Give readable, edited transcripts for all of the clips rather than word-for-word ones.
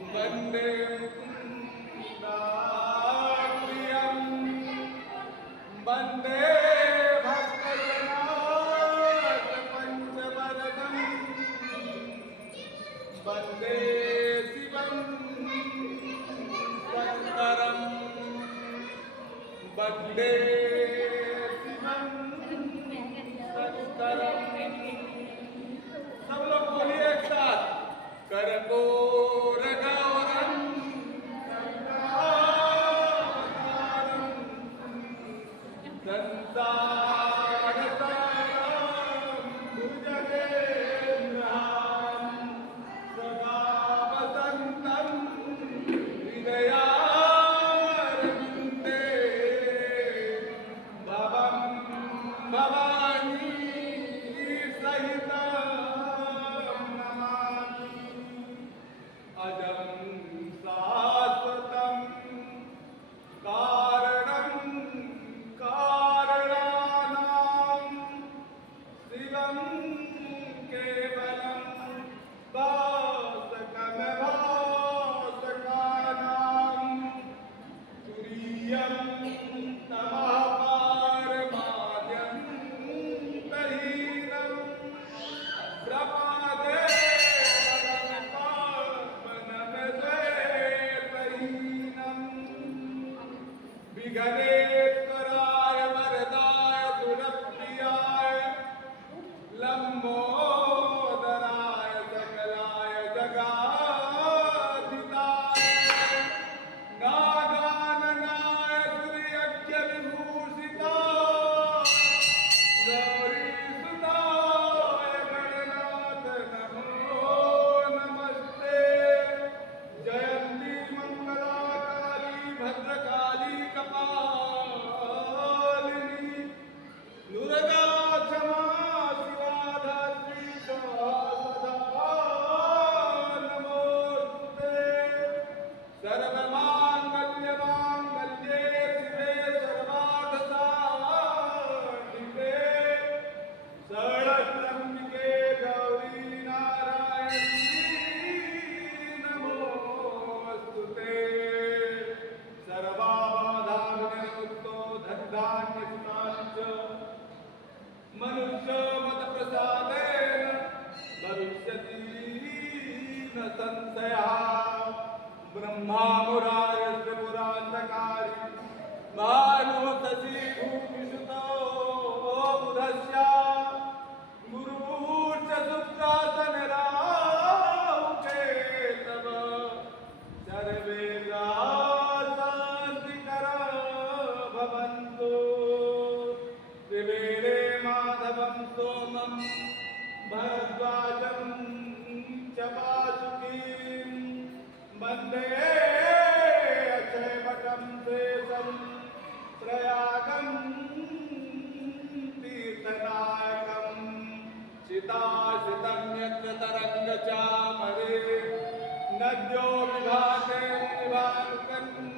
वन्दे मुकुन्दाप्रियं वन्दे भक्तजनार्दनपञ्चवरदं वन्दे शिवं शङ्करं वन्दे शिवं शङ्करं। सब लोग बोलिए एक साथ, कर्पूर गौरम करुणावतारम संसारसारम भुजगेन्द्रहारं सदा वसन्तं हृदयारविन्दे भवं भवानी सहितं नमामि। अजं शाश्वतं कारणं कारणानां शिवं केवलं भासकमभासकानां तुरीयं तमः पारमाद्यन्तहीनं प्रपादे विघ्नेश्वराय वरदाय सुरप्रियाय लंबोदराय सकलाय जगाधिताय नागाननाय सूर्यज्ञविभूषिताय गौरीसुताय गणनाथ नमो नमस्ते। जयंती मंगला काली भद्रकाली कपालिनी दुर्गा क्षमा शिवा धात्री सदा नमोस्तुते। सर्वमांगल्य मांगल्ये शिवे सर्वार्थसाधिके शरण्यंबिके गौरी नारायणी नमोस्तुते। सर्वाबाधाविनिर्मुक्तो धनधान्यसुताश्च मनुष्यमतप्रसादेन भविष्यति न संशयः। ब्रह्मा मुरारिस्य पुरान्तकारी भानुशशी भूमिसुतो बुधस्य गुरुश्च शुक्रासनराहुकेतव सर्वे शान्तिकरा भवन्तु। त्रिवेणे माधवं सोमं भरद्वाजं च वासुकीं वन्दे अक्षयवटं शेषं प्रयागं तीर्थनायकं शिताशितं यत्र तरङ्गचामरे नद्यो विभाते विभानुकन्यके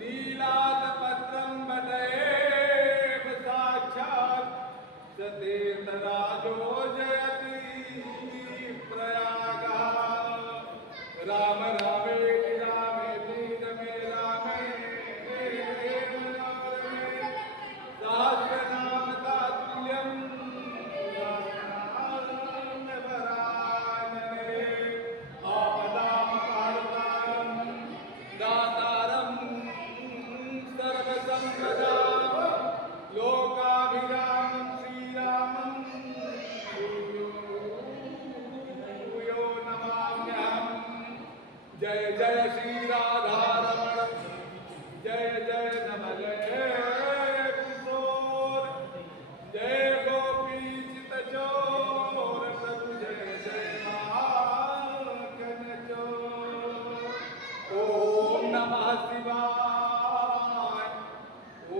नीलातपत्रं वटयेव साक्षात् सतीर्थराजो जयति प्रयागः। राम रामेति रामेति रमे रामे सहस्रनाम तातुल्यं वरानने। आपदामपहर्तारं दातारं सर्वसम्पदां लोकाभिरामं श्रीरामं भूयो नमाम्यहम्। जय जय श्री राधारमण जय जय नमलये किशोर जय गोपीचित चोर प्रभु जय जय महाकन चोर। ओम नमः शिवाय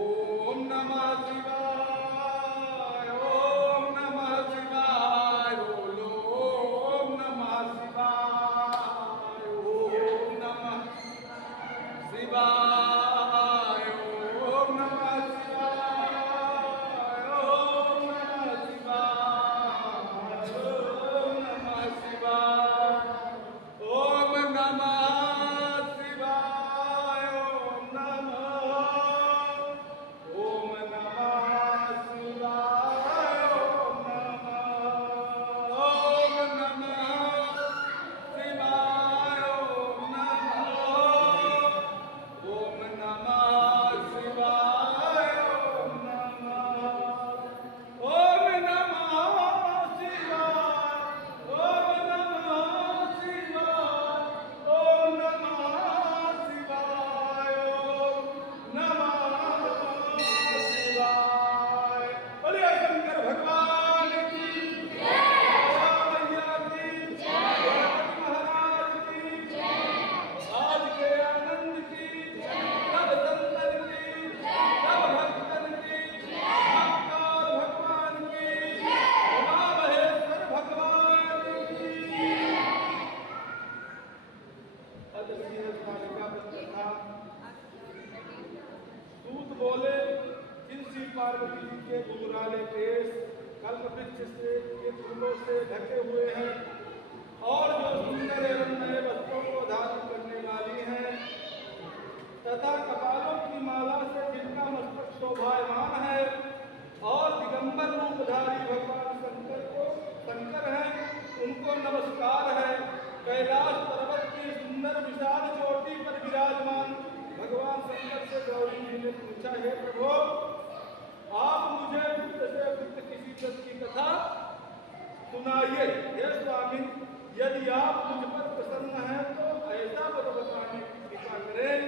ओम नमः शिवाय ओम नमः शिवाय बोलो ओम नमः शिवाय ओम नमः सुनाइए हे स्वामी, यदि आप मुझ पर प्रसन्न हैं तो ऐसा पद बताने की कृपा करें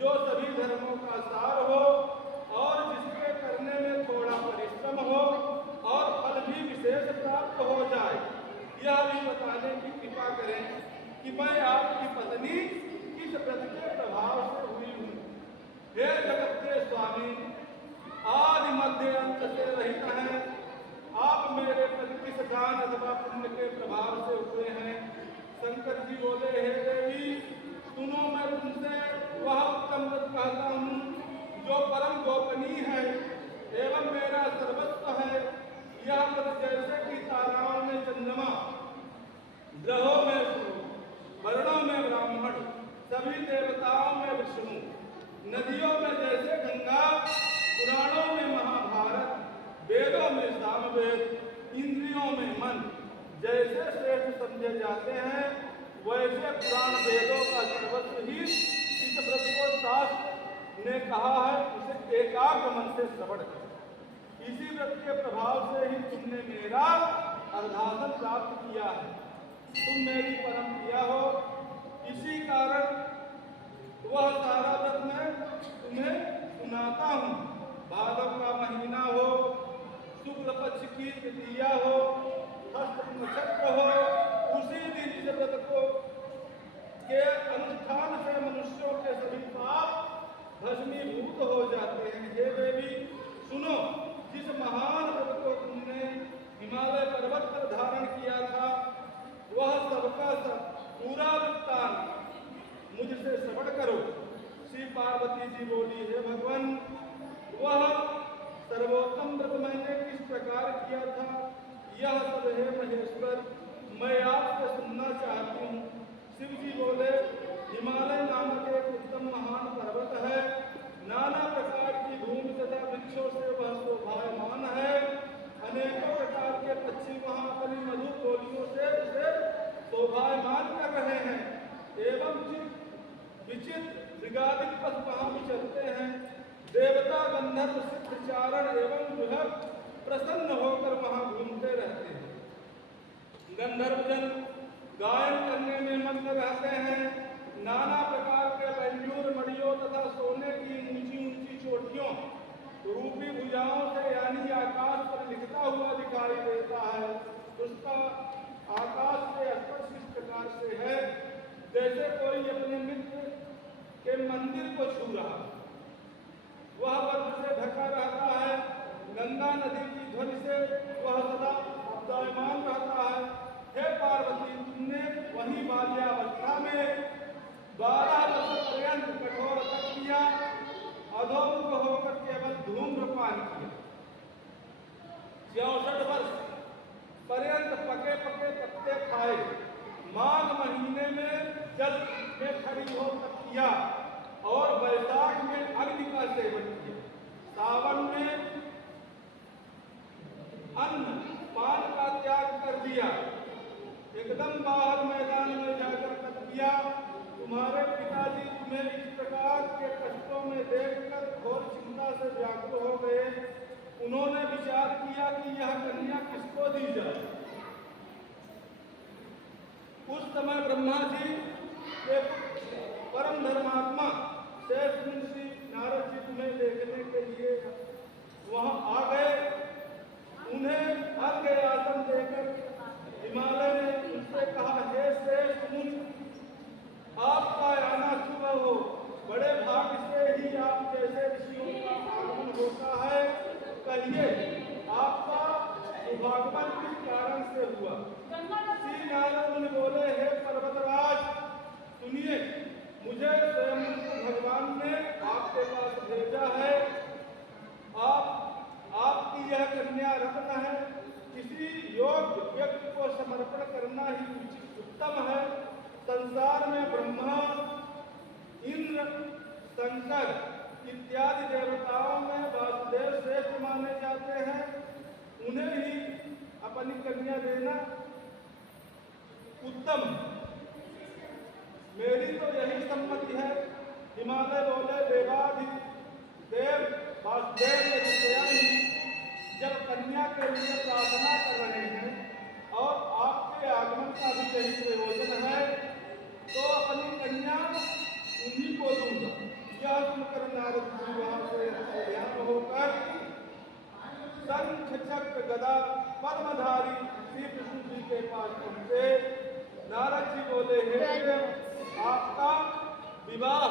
जो सभी धर्मों का सार हो और जिसके करने में थोड़ा परिश्रम हो और फल भी विशेष प्राप्त हो जाए। यह भी बताने की कृपा करें कि मैं आपकी पत्नी किस व्रत के प्रभाव से हुई हूँ। हे जगत के स्वामी, आदि मध्य अंत से रहित हैं, आप मेरे पर किस दान अथवा पुण्य के प्रभाव से हुए हैं। शंकर जी बोले, हे देवी सुनो, मैं तुमसे वह उत्तम व्रत कहता हूँ जो परम गोपनीय है एवं मेरा सर्वस्व है। यह व्रत जैसे कि ताराओं में चंद्रमा, ग्रहों में सूर्य, वर्णों में ब्राह्मण, सभी देवताओं में विष्णु, नदियों में जैसे गंगा, पुराणों में महाभारत, वेदों में सामवेद, इंद्रियों में मन जैसे श्रेष्ठ समझे जाते हैं, वैसे पुराण वेदों का सर्वस्व ही इस व्रत को शास्त्र ने कहा है, उसे एकाग्र मन से श्रवण करें। इसी व्रत के प्रभाव से ही तुमने मेरा अर्धासन प्राप्त किया है। तुम मेरी परम प्रिया हो, इसी कारण वह सारा व्रत मैं तुम्हें सुनाता हूँ। भादव का महीना हो, शुक्ल पक्ष की तृतीया हो, हस्त नक्षत्र हो, उसी दिन इस व्रत को के अनुष्ठान से मनुष्यों के सभी पाप भस्मीभूत हो जाते हैं। हे देवी सुनो, जिस महान व्रत को तुमने हिमालय पर्वत पर धारण किया था, वह सबका सब पूरा वृत्तांत मुझसे श्रवण करो। श्री पार्वती जी बोली, हे भगवान, वह सर्वोत्तम व्रत मैंने किस प्रकार किया था, यह सब हे महेश्वर मैं आपसे सुनना चाहती हूँ। शिव जी बोले, हिमालय नामक एक उत्तम महान पर्वत है, नाना प्रकार की भूमि तथा वृक्षों से वह शोभायमान है। अनेकों प्रकार के पक्षी वहाँ अपनी मधुर बोलियों से उसे शोभायमान कर रहे हैं एवं विचित्र मृगादिक पद वहाँ विचरते हैं। देवता गंधर्व सिद्ध चारण एवं बृहद प्रसन्न होकर वहाँ घूमते रहते हैं। गंधर्वजन गायन करने में मग्न रहते हैं। नाना प्रकार के बैंजूर मड़ियों तथा सोने की ऊंची ऊंची चोटियों रूपी भुजाओं से यानी आकाश पर लिखता हुआ दिखाई देता है। उसका आकाश से स्पर्श इस प्रकार से है जैसे कोई अपने मित्र के मंदिर को छू रहा। वह बर्फ से ढका रहता है। गंगा नदी की ध्वनि से वह सदा शब्दायमान रहता है। हे पार्वती, तुमने वही बाल्यावस्था में 12 वर्ष पर्यंत कठोर तप किया, अधोमुख होकर केवल धूम्रपान किया। 64 वर्ष पर्यंत पके पके पत्ते खाए। माघ महीने में जल में खड़ी हो तप किया और वैशाख में अग्नि का सेवन किया। सावन में अन्न पान का त्याग कर दिया। एकदम बाहर मैदान में जाकर तप किया। तुम्हारे पिताजी तुम्हें इस प्रकार के कष्टों में देखकर घोर चिंता से व्याकुल हो गए। उन्होंने विचार किया कि यह कन्या किसको दी जाए। उस समय ब्रह्मा जी के परम धर्मात्मा श्रेष्ठ मुनि नारद जी तुम्हें देखने के लिए वहां आ गए। उन्हें अर्घ्य आसन देकर हिमालय ने उनसे कहा, हे श्रेष्ठ मुनि, आपका आना शुभ हो। बड़े भाग्य से ही आप जैसे ऋषियों का आगमन होता है। कहिए आपका सौभाग्यवान किस कारण से हुआ। श्री नारद मुनि बोले, हे पर्वतराज सुनिए, मुझे स्वयं भगवान ने आपके पास भेजा है। आपकी यह कन्या रत्न है। किसी योग्य व्यक्ति को समर्पण करना ही उचित उत्तम है। संसार में ब्रह्मा, इंद्र, शंकर इत्यादि देवताओं में वासुदेव श्रेष्ठ माने जाते हैं। उन्हें ही अपनी कन्या देना उत्तम। मेरी तो यही सम्मति है। हिमालय बोले, देवाधिदेव वासुदेव स्वयं जब कन्या के लिए प्रार्थना कर रहे हैं और यही प्रयोजन है, तो अपनी कन्या उन्हीं को दूंगा। यह सुनकर नारद जी वहां से ध्यान होकर शंख चक्र गदा पद्मधारी श्री कृष्ण जी के पास पहुंचे। नारद जी बोले, हे देव, आपका विवाह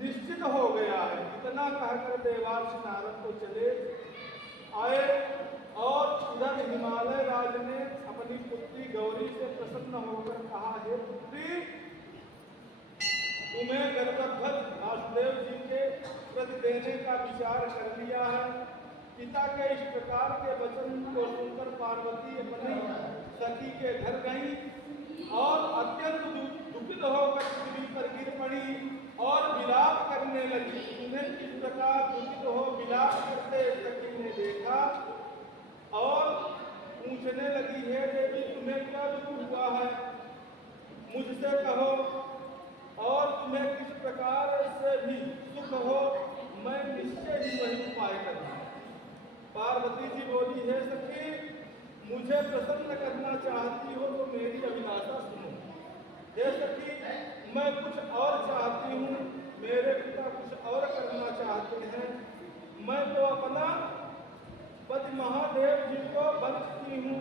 निश्चित हो गया है। इतना कहकर देवार्ष नारद को चले आए और इधर हिमालय राज ने अपनी पुत्री गौरी से प्रसन्न होकर कहा, हे पुत्री, तुम्हें गर्भध्वज वासुदेव जी के प्रति देने का विचार कर लिया है। पिता के इस प्रकार के वचन को सुनकर पार्वती अपनी सखी के घर गई और अत्यंत दुखित होकर पृथ्वी पर गिर पड़ी और विलाप करने लगी। उन्हें किस प्रकार दुखित हो विलाप करते सखी ने देखा और पूछने लगी, हे देवी, तुम्हें क्या दुख हुआ है, मुझसे कहो, और तुम्हें किस प्रकार से भी सुख हो, मैं निश्चय ही वही उपाय करूंगा। पार्वती जी बोली, हे सखी, मुझे प्रसन्न करना चाहती हो तो मेरी अभिलाषा सुनो। हे सखी, मैं कुछ और चाहती हूँ, मेरे पिता कुछ और करना चाहते हैं। मैं तो अपना पति महादेव जी को बख्शती हूँ,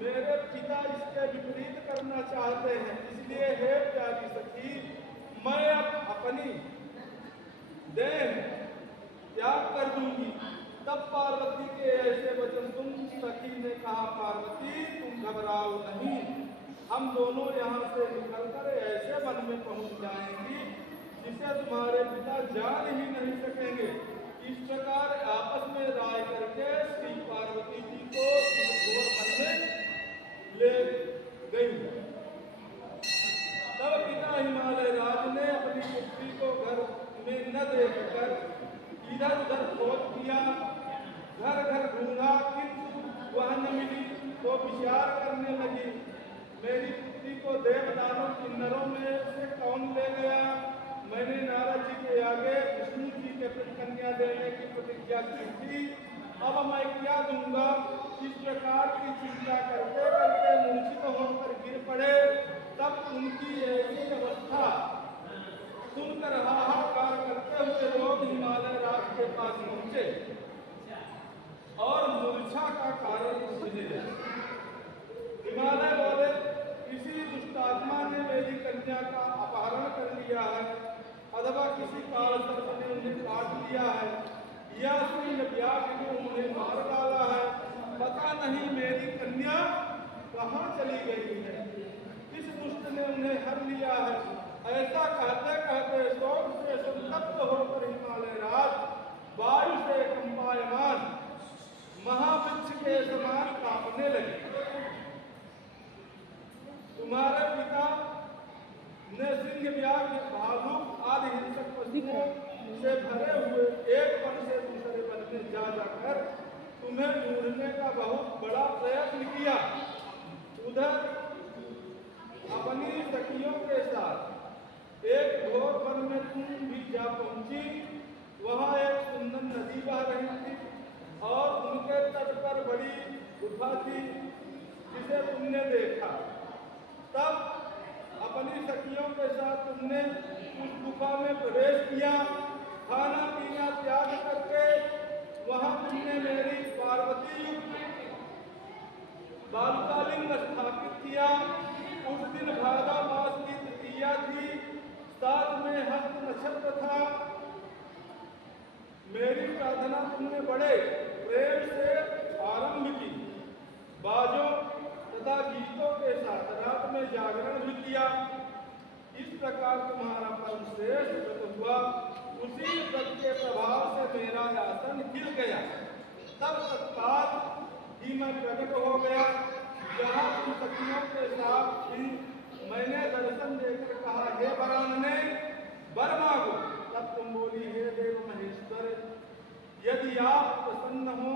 मेरे पिता इसके विपरीत करना चाहते हैं। इसलिए हे प्यारी सखी, मैं अब अपनी देह त्याग कर दूंगी। तब पार्वती के ऐसे वचन सुन सखी ने कहा, पार्वती, तुम घबराओ नहीं, हम दोनों यहाँ से निकलकर ऐसे वन में पहुँच जाएंगी जिसे तुम्हारे पिता जान ही नहीं सकेंगे। इस प्रकार आपस में राय करके श्री पार्वती जी को इस घोर वन में ले गई। तब पिता हिमालय राज ने अपनी पुत्री को घर में न देखकर इधर उधर खोज किया, घर घर ढूंढा, किंतु वह न मिली। तो विचार करने लगी, मेरी पुत्री को देवदानव किन्नरों में से कौन ले गया। मैंने नारद जी के आगे विष्णु जी के प्रति कन्या देने की प्रतिज्ञा की थी, अब मैं क्या दूंगा। इस प्रकार की चिंता करते करते मूर्छित होकर गिर पड़े। तब उनकी ऐसी अवस्था सुनकर हाहाकार करते हुए लोग हिमालय राज के पास पहुंचे और मूर्छा का कारण पूछने। हिमालय बोले, किसी दुष्टात्मा ने मेरी कन्या का अपहरण कर लिया है, अथवा किसी काल सर्प ने उन्हें काट लिया है, या श्री व्यास ने उन्हें मार डाला है। पता नहीं मेरी कन्या कहाँ चली गई है, किस दुष्ट ने उन्हें हर लिया है। ऐसा कहते कहते शोक से संतप्त होकर हिमालय राज वायु से कंपायमान महावृक्ष के समान कांपने लगे। तुम्हारे पिता ने सिंह, व्याघ्र, भालू आदि हिंसक पशुओं से भरे हुए एक वन से दूसरे वन में जा जाकर तुम्हें ढूंढने का बहुत बड़ा प्रयत्न किया। उधर अपनी सखियों के साथ एक घोर वन में तुम भी जा पहुंची। वहां एक सुंदर नदी बह रही थी और उनके तट पर बड़ी गुफा थी जिसे तुमने देखा। तब अपनी सखियों के साथ तुमने उस गुफा में प्रवेश किया। खाना पीना त्याग करके वहां तुमने मेरी पार्वती बालकालिंग स्थापित किया। उस दिन भाद्रव मास की तृतीया थी, साथ में हस्त नक्षत्र था। मेरी प्रार्थना तुमने बड़े प्रेम से आरंभ की, बाजों तथा गीतों के साथ रात में जागरण भी किया। इस प्रकार तुम्हारा परम श्रेष्ठ व्रत हुआ। उसी व्रत के प्रभाव से मेरा आसन हिल गया। तब तत्काल ही मैं प्रकट हो गया। जहाँ तुम सखियों के साथ थी, मैंने दर्शन देकर कहा, हे वरानने, वर मांगो। तब तुम बोली, हे देव महेश्वर, यदि आप प्रसन्न हो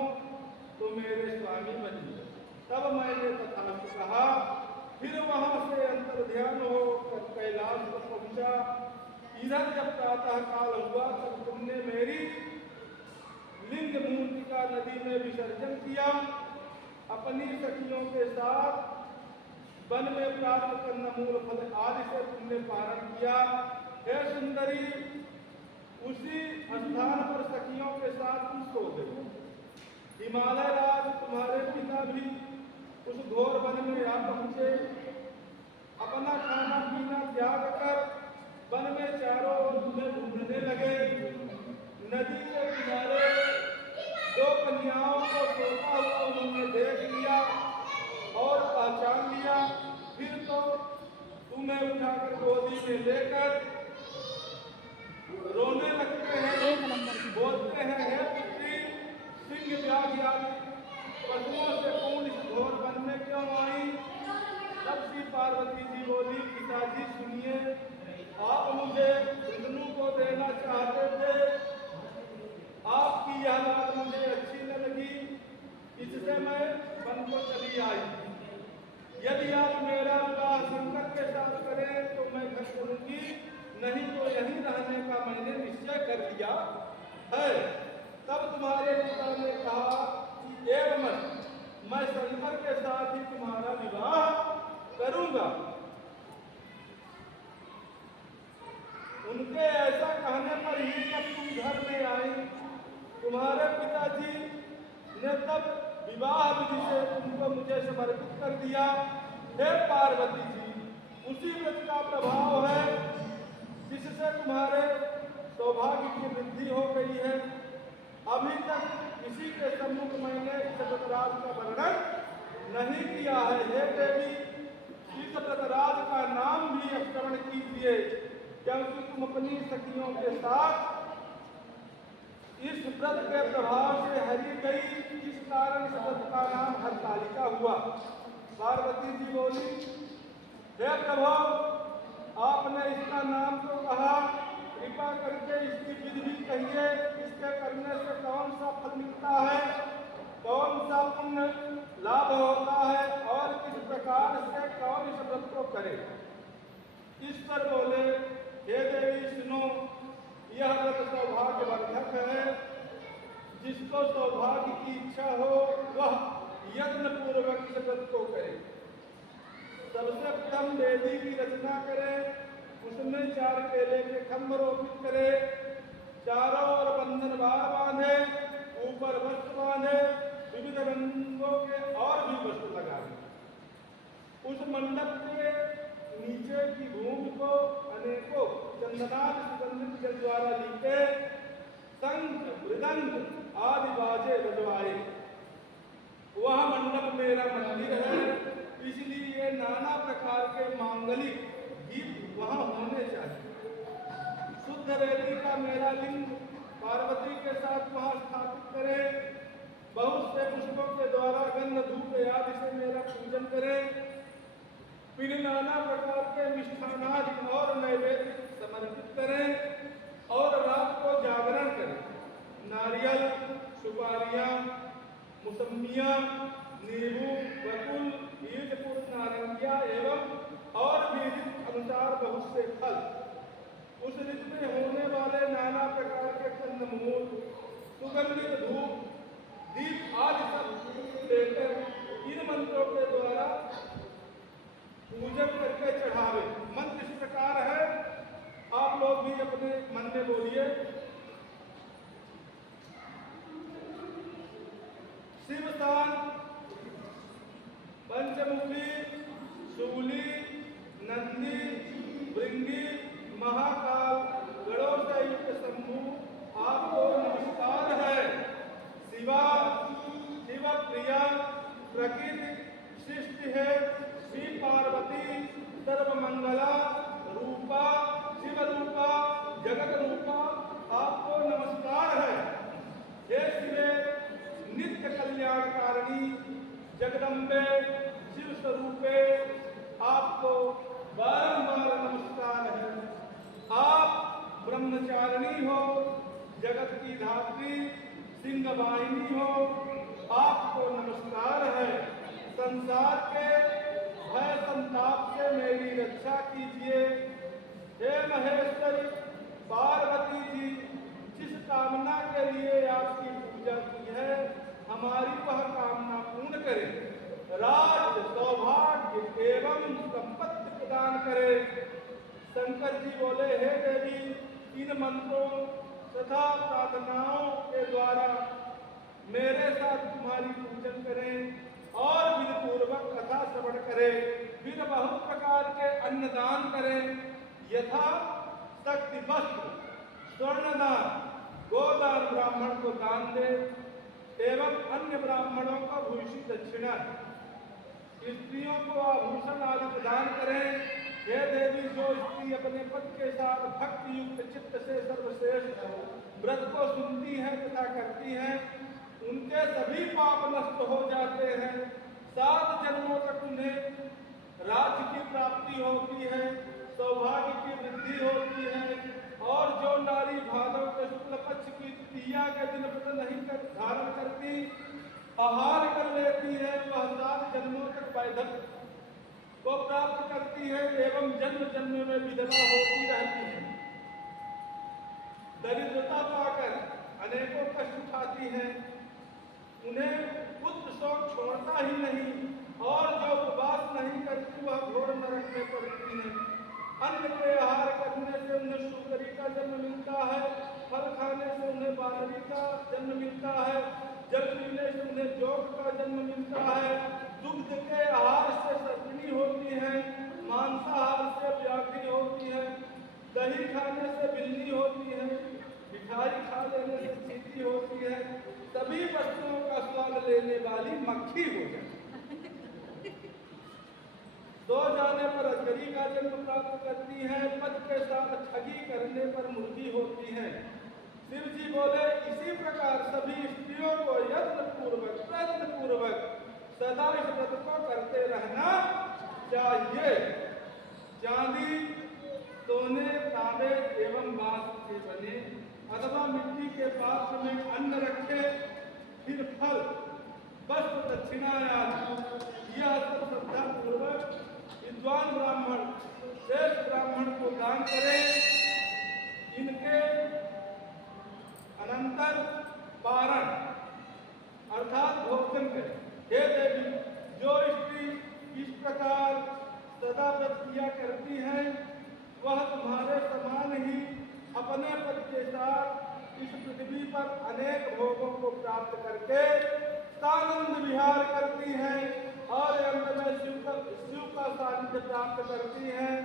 तो मेरे स्वामी बनिए। तब मैंने तथास्तु कहा। फिर वहां से अंतर ध्यान हो कैलाश पर पहुंचा। इधर जब प्रातः काल हुआ तब तुमने मेरी लिंग मूर्ति का नदी में विसर्जन किया। अपनी सखियों के साथ वन में प्राप्त कंदमूल फल आदि से तुमने पारण किया। हे सुंदरी, उसी स्थान पर सखियों के साथ तुम सो गई। हिमालय राज तुम्हारे पिता भी उस घोर वन में आ पहुंचे। अपना खाना पीना त्याग कर वन में चारों ओर तुम्हें ढूंढने लगे। नदी के किनारे दो कन्याओं को सोता हुआ उन्होंने देख लिया और पहचान लिया। फिर तो तुम्हें उठाकर गोदी में लेकर रोने लगते हैं, बोलते हैं, हे पुत्री, सिंह व्याघ्र आदि पशुओं से पूर्ण इस घोर वन में क्यों आई? तब श्री पार्वती जी बोली, पिताजी सुनिए, आप मुझे विष्णु को देना चाहते थे। आपकी यह बात मुझे अच्छी न लगी, इससे मैं वन को चली आई। यदि आप मेरा विवाह शंकर के साथ करें तो मैं घर करूंगी, नहीं तो यहीं रहने का मैंने निश्चय कर लिया है। तब तुम्हारे पिता ने कहा कि एवं मैं शंकर के साथ ही तुम्हारा विवाह करूंगा। उनके ऐसा कहने पर ही जब तुम घर में आई, तुम्हारे पिताजी ने तब विवाह विधि से तुमको मुझे समर्पित कर दिया। हे पार्वती जी, उसी व्रत का प्रभाव है जिससे तुम्हारे सौभाग्य की वृद्धि हो गई है। अभी तक इसी के सम्मुख मैंने इस व्रतराज का वर्णन नहीं किया है। हे देवी, इस व्रतराज का नाम भी स्मरण कीजिए, क्योंकि तुम अपनी सखियों के साथ इस व्रत के प्रभाव से हरी गई, इस कारण इस व्रत का नाम हरतालिका हुआ। पार्वती जी बोली, हे प्रभु, आपने इसका नाम तो कहा, कृपा करके इसकी विधि भी कहिए। इसके करने से कौन सा फल मिलता है, कौन सा पुण्य लाभ होता है और किस प्रकार से कौन इस व्रत को करे। इस पर बोले, हे देवी सुनो, यह व्रत सौभाग्यवर्धक है। जिसको सौभाग्य की इच्छा हो वह यत्न पूर्वक इस व्रत को करे। सबसे प्रथम वेदी की रचना करे, उसमें 4 केले के खम्भ रोपित करे, चारों ओर बंधन बार बांधे, ऊपर वस्त्र बांधे, विविध रंगों के और भी वस्त्र लगाए। उस मंडप के नीचे की भूमि को अनेकों चंदनाद सुगंधित जल द्वारा लीपे, शंख मृदंग आदि बाजे बजवाए। वह मंडप मेरा मंदिर है, इसलिए नाना प्रकार के मांगलिक गीत वहां होने चाहिए। शुद्ध वेदी का मेरा लिंग पार्वती के साथ वहां स्थापित करे। बहुत से पुष्पों के द्वारा गंध धूप आदि से मेरा पूजन करे। फिर नाना प्रकार के मिष्ठानादि और नैवेद्य समर्पित करें और रात को जागरण करें। नारियल, सुपारियां, मुसम्मियां, नींबू, बकुल, ईदपुर, नारंगिया एवं और भी ऋतु अनुसार बहुत से फल, उस ऋतु में होने वाले नाना प्रकार के कंदमूल, सुगंधित धूप, दीप आदि सब लेकर इन मंत्रों के द्वारा पूजन करके चढ़ावे। मंत्र इस प्रकार है, आप लोग भी अपने मन में बोलिए। शिवतान, पंचमुखी, शूली, नंदी, भृंगी, महाकाल, गणों से युक्त समूह आपको नमस्कार है। शिवा, शिव प्रिया, प्रकृति सृष्टि है, श्री पार्वती सर्वमंगला रूपा, शिव रूपा, जगत रूपा, आपको नमस्कार है। हे शिवे, नित्य कल्याणकारिणी जगदम्बे शिव स्वरूपे, आपको बारंबार नमस्कार है। आप ब्रह्मचारिणी हो, जगत की धात्री, सिंहवाहिनी हो, आपको नमस्कार है। संसार के भय संताप से मेरी रक्षा कीजिए। हे महेश्वरी पार्वती जी, जिस कामना के लिए आपकी पूजा की है, हमारी वह कामना पूर्ण करें। राज, सौभाग्य एवं जी बोले, हे देवी, इन मंत्रों तथा प्रार्थनाओं के द्वारा मेरे साथ तुम्हारी पूजन करें और विधि पूर्वक कथा श्रवण करें, फिर बहुत प्रकार के अन्नदान करें, यथा शक्ति वस्त्र, स्वर्णदान, गोदान ब्राह्मण को दान दे एवं अन्य ब्राह्मणों को भूषी दक्षिणा, स्त्रियों को आभूषण आदि प्रदान करें। हे देवी, जो स्त्री अपने पति के साथ भक्ति युक्त चित्त से सर्वश्रेष्ठ व्रत को सुनती हैं तथा करती हैं, उनके सभी पाप नष्ट हो जाते हैं। 7 जन्मों तक उन्हें राज्य की प्राप्ति होती है, सौभाग्य की वृद्धि होती है। और जो नारी भादव के शुक्ल पक्ष की तृतीया के दिन व्रत नहीं धारण करती, आहार कर लेती है, वह 7 जन्मों तक वैधव्य को प्राप्त करती है एवं जन्म जन्म में विधवा होती रहती है। दरिद्रता पाकर अनेकों कष्ट उठाती है, उन्हें पुत्र शोक छोड़ता ही नहीं, और जो उपवास नहीं करती वह घोर नरक में पड़ती है। अन्न के आहार करने से उन्हें शुकरी का जन्म मिलता है, फल खाने से उन्हें बानरी का जन्म मिलता है, जल पीने से उन्हें जोग का जन्म मिलता है, दुग्ध के आहार से सर्पिणी होती है, मांसाहार से व्याघ्री होती है, दही खाने से बिल्ली होती है, मिठाई खा लेने से चींटी होती है, सभी वस्तुओं का स्वाद लेने वाली मक्खी हो जाती है। सो जाने पर अजगरी का जन्म प्राप्त करती है, पद के साथ ठगी करने पर मुर्गी होती है। शिव जी बोले, इसी प्रकार सभी स्त्रियों को यत्न पूर्वक प्रयत्न पूर्वक सदा इस व्रत को करते रहना चाहिए। चांदी, सोने, तांबे एवं बांस के बने अथवा मिट्टी के पात्र में अन्न रखे, फिर फल, वस्त्र, दक्षिणा आदि यह सब श्रद्धा पूर्वक विद्वान ब्राह्मण, श्रेष्ठ ब्राह्मण को दान करें। इनके अनंतर पारण अर्थात भोजन करें। हे देवी, जो स्त्री इस प्रकार सदा व्रत किया करती है, वह तुम्हारे समान ही अपने पति के साथ इस पृथ्वी पर अनेक भोगों को प्राप्त करके सानंद विहार करती हैं और अंत में शिव का सानिध्य प्राप्त करती हैं।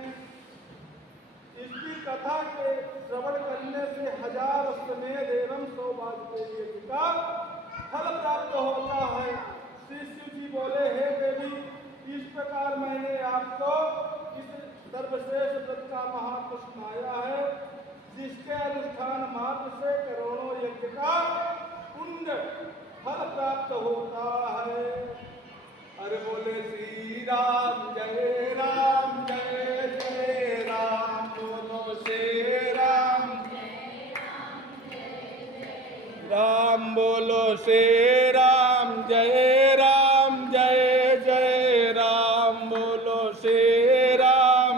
इसकी कथा के श्रवण करने से 1000 अश्वमेध एवं सौभाग्य का फल प्राप्त होता है। श्री शिव जी बोले, हे देवी, इस प्रकार मैंने आपको इस सर्वश्रेष्ठ व्रत का महात्म सुनाया है, जिसके अनुष्ठान मात्र से करोड़ों यज्ञ का पुण्य फल प्राप्त होता है। अरे बोले श्री राम जय राम, जय जय राम, बोलो श्री राम, राम बोलो श्री राम, जय राम, जय जय राम, बोलो श्री राम,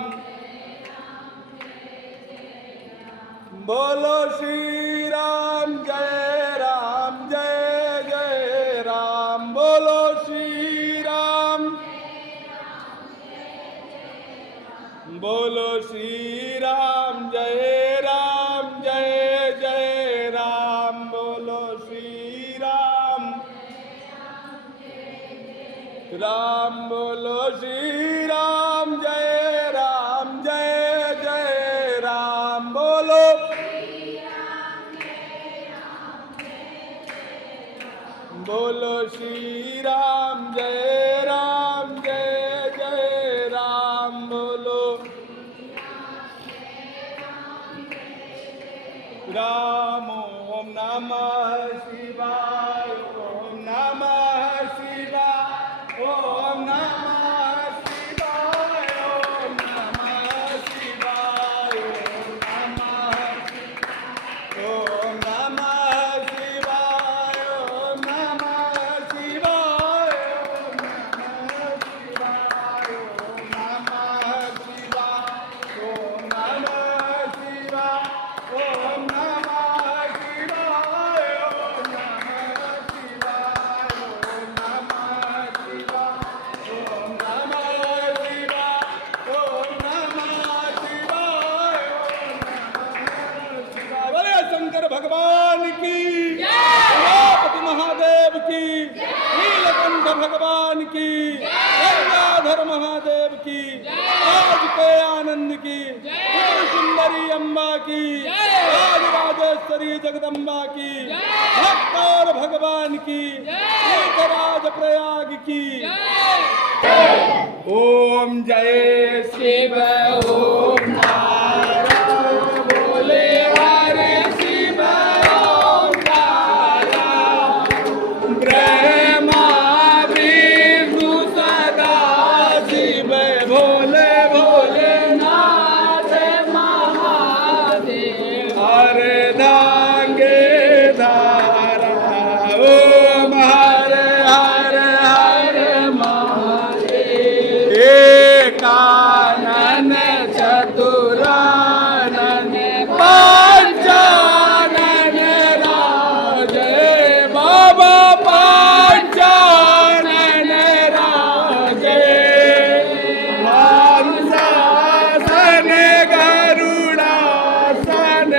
बोलो श्री राम, जय राम, जय जय राम, बोलो श्री राम, बोलो श्री राम, जय राम, जय जय राम, बोलो श्री राम, राम बोलो श्री राम, जय राम, जय जय राम, बोलो बोलो श्री राम, जय राम, जय जय राम, बोलो राम। ओम नमः शिवाय, ओम नमः शिवाय, ओम नमः शिवाय, ओम नमः शिवाय, ओम नमः शिवाय, ओम नमः शिवाय, ओम नमः शिवाय, ओम नमः शिवाय, ओम नमः शिवाय, ओम नमः शिवाय, ओम नमः शिवाय, ओम नमः शिवाय, ओम नमः शिवाय, ओम की, त्रिपुर सुंदरी अम्बा की, राज राजेश्वरी जगदम्बा की, भक्त और भगवान की, राज प्रयाग की। ओम जय शिव ओम नारायण बोले हरे शिव ओम नारायण ब्रह्मा विष्णु सदा शिव भोले भोले नाथ महादेव अर्धांगे धारा ओम हरे हरे हरे महादेव एकानन चतुरानन पंचानन राजे बाबा पंचानन राजे हंसासन गरुड़ासन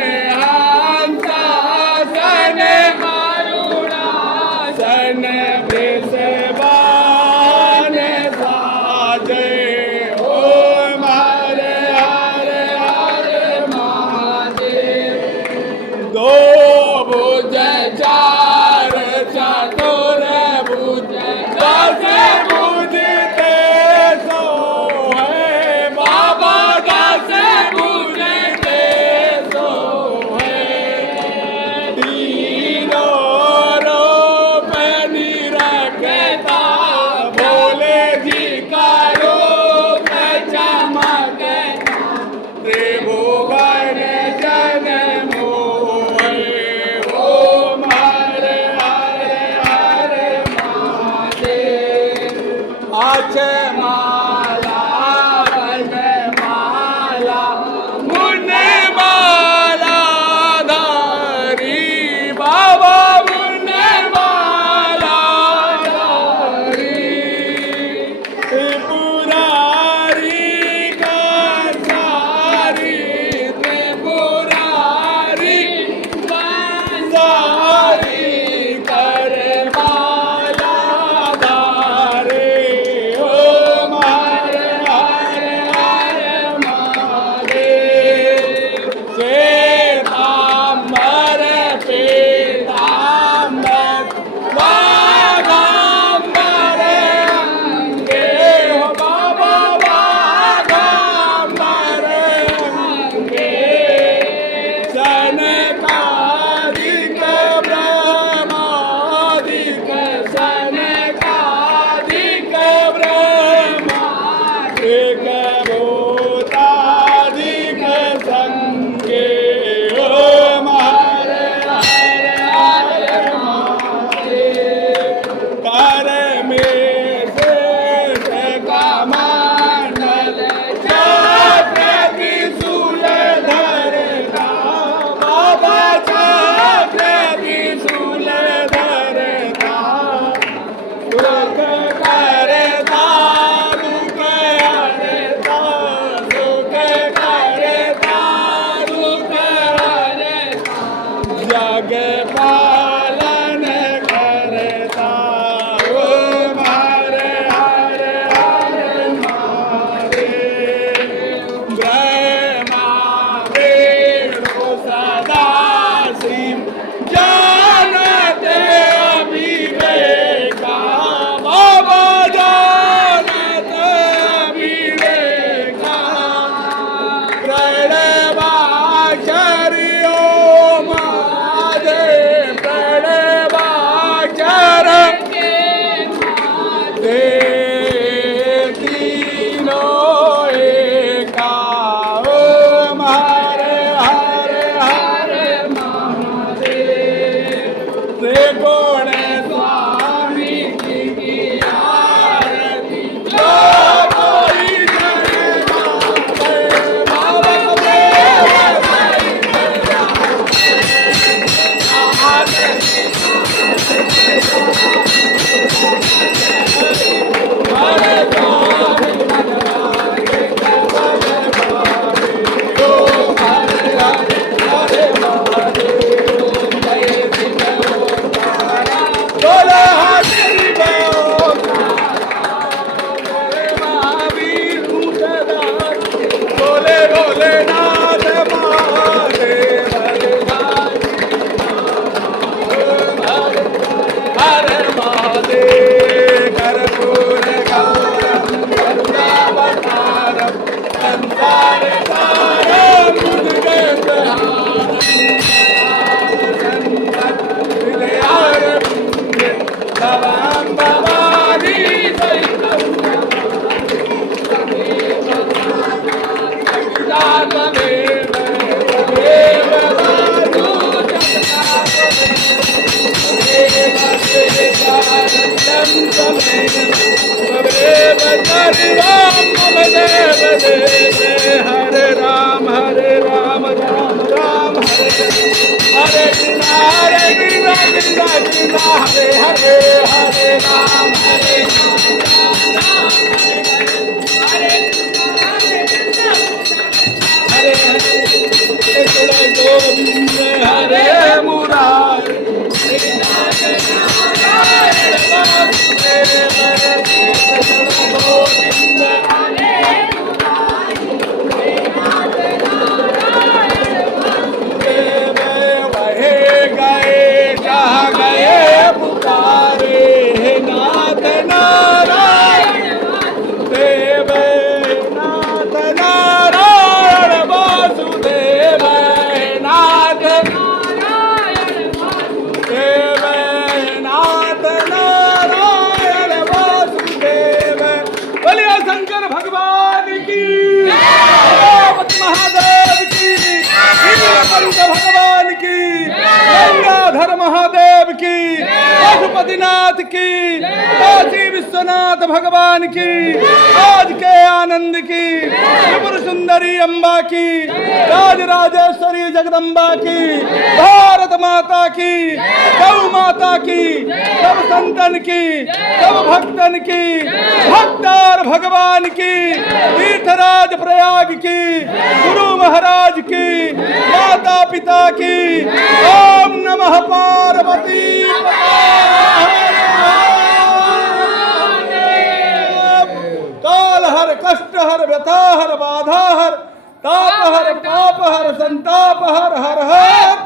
हंसासन गरुड़ासन वृषभान साजे ओम हरे हरे हरे महादेव दो भुज चार चतुर भुज दस भुज तेसो है बाबा दस भुज तेसो है तीनों रूप निरखता भोले जी का रूप चमकता त्रिभुवन जन मोहे ओम हरे राम राम राम हरे कृष्णा कृष्णा कृष्णा हरे हरे हरे राम हरे कृष्ण गोविंद हरे मुरारी गोविंद वहे गए जहाँ गए पुकारे नाथ नारायण देव नाथ नारायण वासुदेव नाथ देव नाथ नारायण वासुदेव। बोलिए शंकर भगवान की, पार्वती महादेव की, नीलकंठ भगवान की, गंगाधर महादेव की, पशुपतिनाथ की, काशी विश्वनाथ भगवान की, आज के आनंद की, त्रिपुर सुंदरी अम्बा की, राजराजेश्वरी जगदम्बा की, भारत माता की, गौ माता की, सब संतन की, सब भक्तन की, भक्तार भगवान की, तीर्थराज प्रयाग की, गुरु महाराज की, माता पिता की। ओम नमः पार्वती काल हर कष्ट हर व्यथा हर बाधा हर ताप हर पाप हर संताप हर हर हर